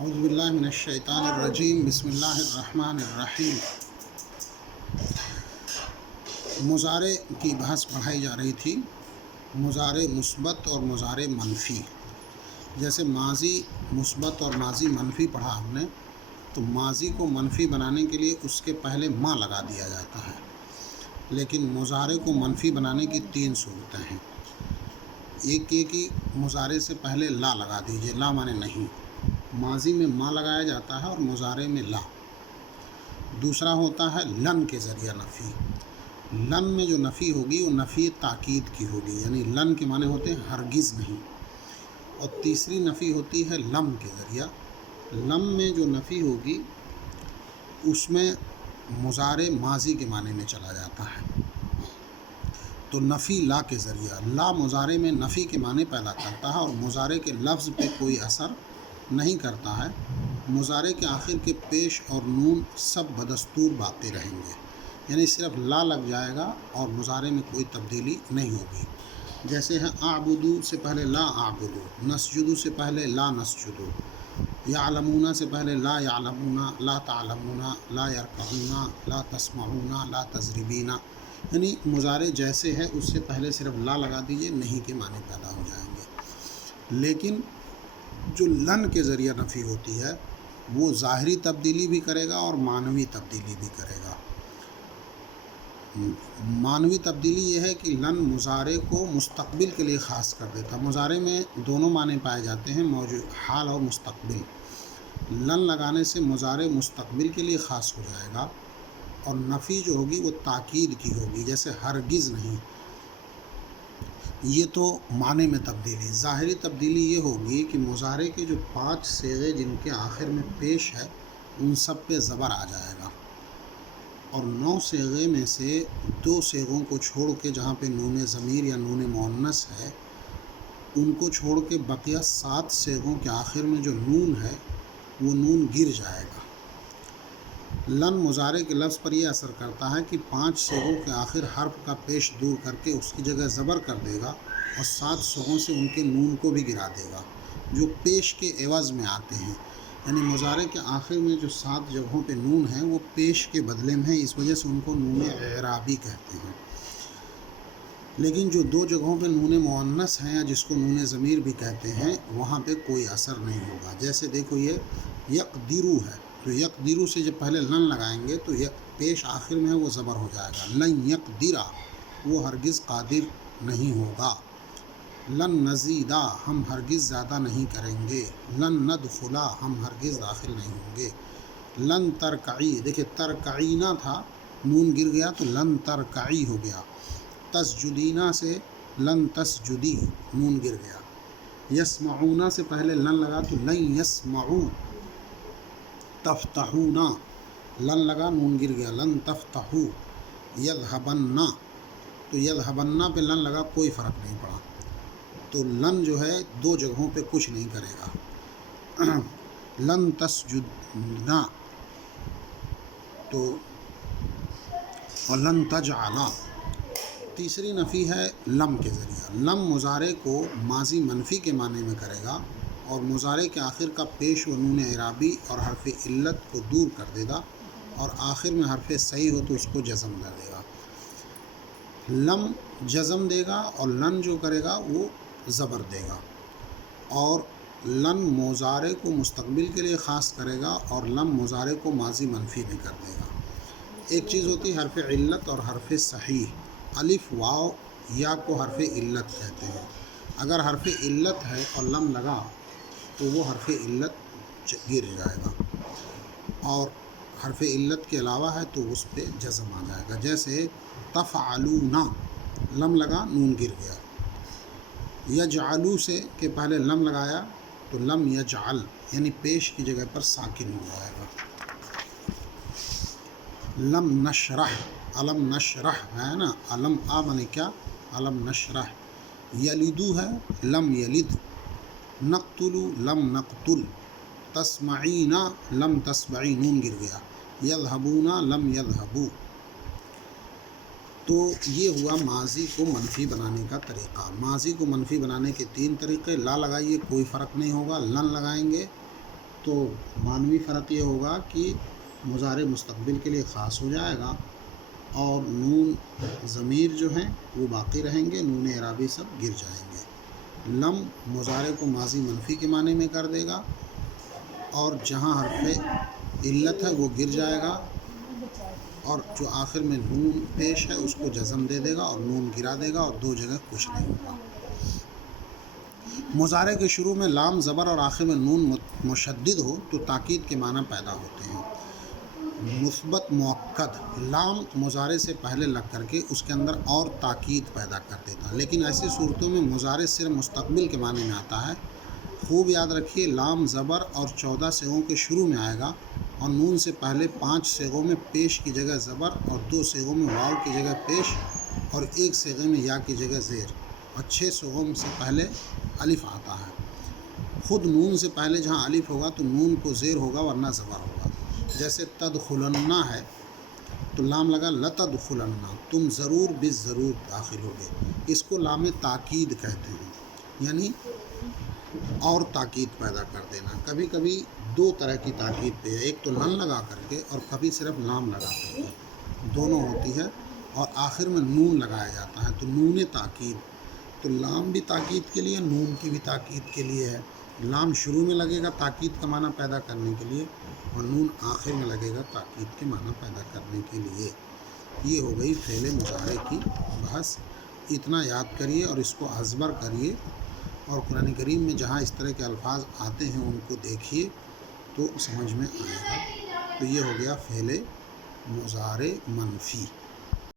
اعوذ باللہ من الشیطان الرجیم، بسم اللہ الرحمن الرحیم۔ مضارع کی بحث پڑھائی جا رہی تھی، مضارع مثبت اور مضارع منفی۔ جیسے ماضی مثبت اور ماضی منفی پڑھا ہم نے، تو ماضی کو منفی بنانے کے لیے اس کے پہلے ما لگا دیا جاتا ہے، لیکن مضارع کو منفی بنانے کی 3 صورتیں ہیں۔ ایک یہ کہ مضارع سے پہلے لا لگا دیجئے، لا مانے نہیں، ماضی میں ما لگایا جاتا ہے اور مضارع میں لا۔ دوسرا ہوتا ہے لن کے ذریعہ نفی۔ لن میں جو نفی ہوگی وہ نفی تاکید کی ہوگی، یعنی لن کے معنی ہوتے ہیں ہرگز نہیں۔ اور تیسری نفی ہوتی ہے لم کے ذریعہ۔ لم میں جو نفی ہوگی اس میں مضارع ماضی کے معنی میں چلا جاتا ہے، تو نفی لا کے ذریعہ۔ لا مضارع میں نفی کے معنی پیدا کرتا ہے اور مضارع کے لفظ پہ کوئی اثر نہیں کرتا ہے۔ مضارع کے آخر کے پیش اور نون سب بدستور باقی رہیں گے، یعنی صرف لا لگ جائے گا اور مضارع میں کوئی تبدیلی نہیں ہوگی۔ جیسے ہے اعبدو سے پہلے لا اعبدو، نسجدو سے پہلے لا نسجدو، یعلمون سے پہلے لا یعلمون، لا تعلمون، لا یرکعون، لا تسمعون، لا تضربین۔ یعنی مضارع جیسے ہے اس سے پہلے صرف لا لگا دیجئے، نہیں کے معنی پیدا ہو جائیں گے۔ لیکن جو لن کے ذریعہ نفی ہوتی ہے وہ ظاہری تبدیلی بھی کرے گا اور معنوی تبدیلی بھی کرے گا۔ معنوی تبدیلی یہ ہے کہ لن مضارع کو مستقبل کے لیے خاص کر دیتا۔ مضارع میں دونوں معنی پائے جاتے ہیں، موجود حال اور مستقبل۔ لن لگانے سے مضارع مستقبل کے لیے خاص ہو جائے گا، اور نفی جو ہوگی وہ تاکید کی ہوگی، جیسے ہرگز نہیں۔ یہ تو معنی میں تبدیلی۔ ظاہری تبدیلی یہ ہوگی کہ مضارع کے جو 5 صیغے جن کے آخر میں پیش ہے ان سب پہ زبر آ جائے گا، اور 9 صیغے میں سے 2 صیغوں کو چھوڑ کے جہاں پہ نون ضمیر یا نون مؤنث ہے ان کو چھوڑ کے بقیہ 7 صیغوں کے آخر میں جو نون ہے وہ نون گر جائے گا۔ لن مضارع کے لفظ پر یہ اثر کرتا ہے کہ 5 صیغوں کے آخر حرف کا پیش دور کر کے اس کی جگہ زبر کر دے گا، اور 7 صیغوں سے ان کے نون کو بھی گرا دے گا جو پیش کے عوض میں آتے ہیں۔ یعنی مضارع کے آخر میں جو 7 جگہوں پہ نون ہیں وہ پیش کے بدلے میں ہیں، اس وجہ سے ان کو نون اعرابی کہتے ہیں۔ لیکن جو 2 جگہوں پہ نون مؤنث ہیں یا جس کو نون ضمیر بھی کہتے ہیں وہاں پہ کوئی اثر نہیں ہوگا۔ جیسے دیکھو یہ یقدرو ہے، تو یقدرو سے جب پہلے لن لگائیں گے تو پیش آخر میں ہے وہ زبر ہو جائے گا۔ لن یقدرا، وہ ہرگز قادر نہیں ہوگا۔ لن نزیدہ، ہم ہرگز زیادہ نہیں کریں گے۔ لن ندخلا، ہم ہرگز داخل نہیں ہوں گے۔ لن ترکعی، دیکھیں ترکعینا تھا، نون گر گیا تو لن ترکعی ہو گیا۔ تسجدینا سے لن تسجدی، نون گر گیا۔ یسمعونا سے پہلے لن لگا تو لن یسمعو۔ تفتحونا، لن لگا نون گر گیا، لن تفتحو۔ یذهبنا، تو یذهبنا پہ لن لگا، کوئی فرق نہیں پڑا، تو لن جو ہے 2 جگہوں پہ کچھ نہیں کرے گا۔ لن تسجدنا تو، اور لن تجعلا۔ تیسری نفی ہے لم کے ذریعہ۔ لم مضارع کو ماضی منفی کے معنی میں کرے گا اور مضارع کے آخر کا پیش و نون اعرابی اور حرف علت کو دور کر دے گا، اور آخر میں حرف صحیح ہو تو اس کو جزم کر دے گا۔ لم جزم دے گا اور لن جو کرے گا وہ زبر دے گا، اور لن مضارع کو مستقبل کے لیے خاص کرے گا اور لم مضارع کو ماضی منفی میں کر دے گا۔ ایک چیز ہوتی ہے حرف علت اور حرف صحیح۔ الف واو یا کو حرف علت کہتے ہیں۔ اگر حرف علت ہے اور لم لگا تو وہ حرف علت گر جائے گا، اور حرف علت کے علاوہ ہے تو اس پہ جزم آ جائے گا۔ جیسے تفعلون، لم لگا نون گر گیا۔ یجعلو سے کے پہلے لم لگایا تو لم یجعل، یعنی پیش کی جگہ پر ساکن ہو جائے گا۔ لم نشرح، علم نشرح ہے نا، علم آ بنے کیا، علم نشرح۔ یلدو ہے، لم یلد۔ نقتلو، لم نقتل۔ تسمعین، لم تسمعی، نون گر گیا۔ یذهبون، لم یذهبو۔ تو یہ ہوا ماضی کو منفی بنانے کا طریقہ۔ ماضی کو منفی بنانے کے 3 طریقے۔ لا لگائیے، کوئی فرق نہیں ہوگا۔ لن لگائیں گے تو معنوی فرق یہ ہوگا کہ مضارع مستقبل کے لیے خاص ہو جائے گا اور نون ضمیر جو ہیں وہ باقی رہیں گے، نون اعرابی سب گر جائیں گے۔ لم مضارع کو ماضی منفی کے معنی میں کر دے گا اور جہاں حرف علت ہے وہ گر جائے گا اور جو آخر میں نون پیش ہے اس کو جزم دے دے گا اور نون گرا دے گا اور دو جگہ کچھ نہیں ہوگا۔ مضارع کے شروع میں لام زبر اور آخر میں نون مشدد ہو تو تاکید کے معنی پیدا ہوتے ہیں۔ مثبت مؤکد، لام مضارع سے پہلے لگ کر کے اس کے اندر اور تاکید پیدا کر دیتا، لیکن ایسی صورتوں میں مضارع صرف مستقبل کے معنی میں آتا ہے۔ خوب یاد رکھیے، لام زبر اور 14 صیغوں کے شروع میں آئے گا اور نون سے پہلے 5 صیغوں میں پیش کی جگہ زبر اور 2 صیغوں میں واو کی جگہ پیش اور 1 صیغے میں یا کی جگہ زیر اور 6 صیغوں سے پہلے الف آتا ہے۔ خود نون سے پہلے جہاں الف ہوگا تو نون کو زیر ہوگا ورنہ زبر ہوگا، جیسے تدخلن ہے تو لام لگا لتدخلن، تم ضرور بالضرور داخل ہوگے، اس کو لام تاکید کہتے ہیں، یعنی اور تاکید پیدا کر دینا۔ کبھی کبھی 2 طرح کی تاکید پہ ہے، ایک تو لن لگا کر کے اور کبھی صرف لام لگا کر کے، دونوں ہوتی ہے اور آخر میں نون لگایا جاتا ہے تو نون تاکید۔ تو لام بھی تاکید کے لیے، نون کی بھی تاکید کے لیے ہے۔ لام شروع میں لگے گا تاکید کا معنی پیدا کرنے کے لیے اور نون آخر میں لگے گا تاکید کے معنی پیدا کرنے کے لیے۔ یہ ہو گئی فعل مضارع کی بحث۔ اتنا یاد کریے اور اس کو ازبر کریے اور قرآن کریم میں جہاں اس طرح کے الفاظ آتے ہیں ان کو دیکھیے تو سمجھ میں آئے گا۔ تو یہ ہو گیا فعل مضارع منفی۔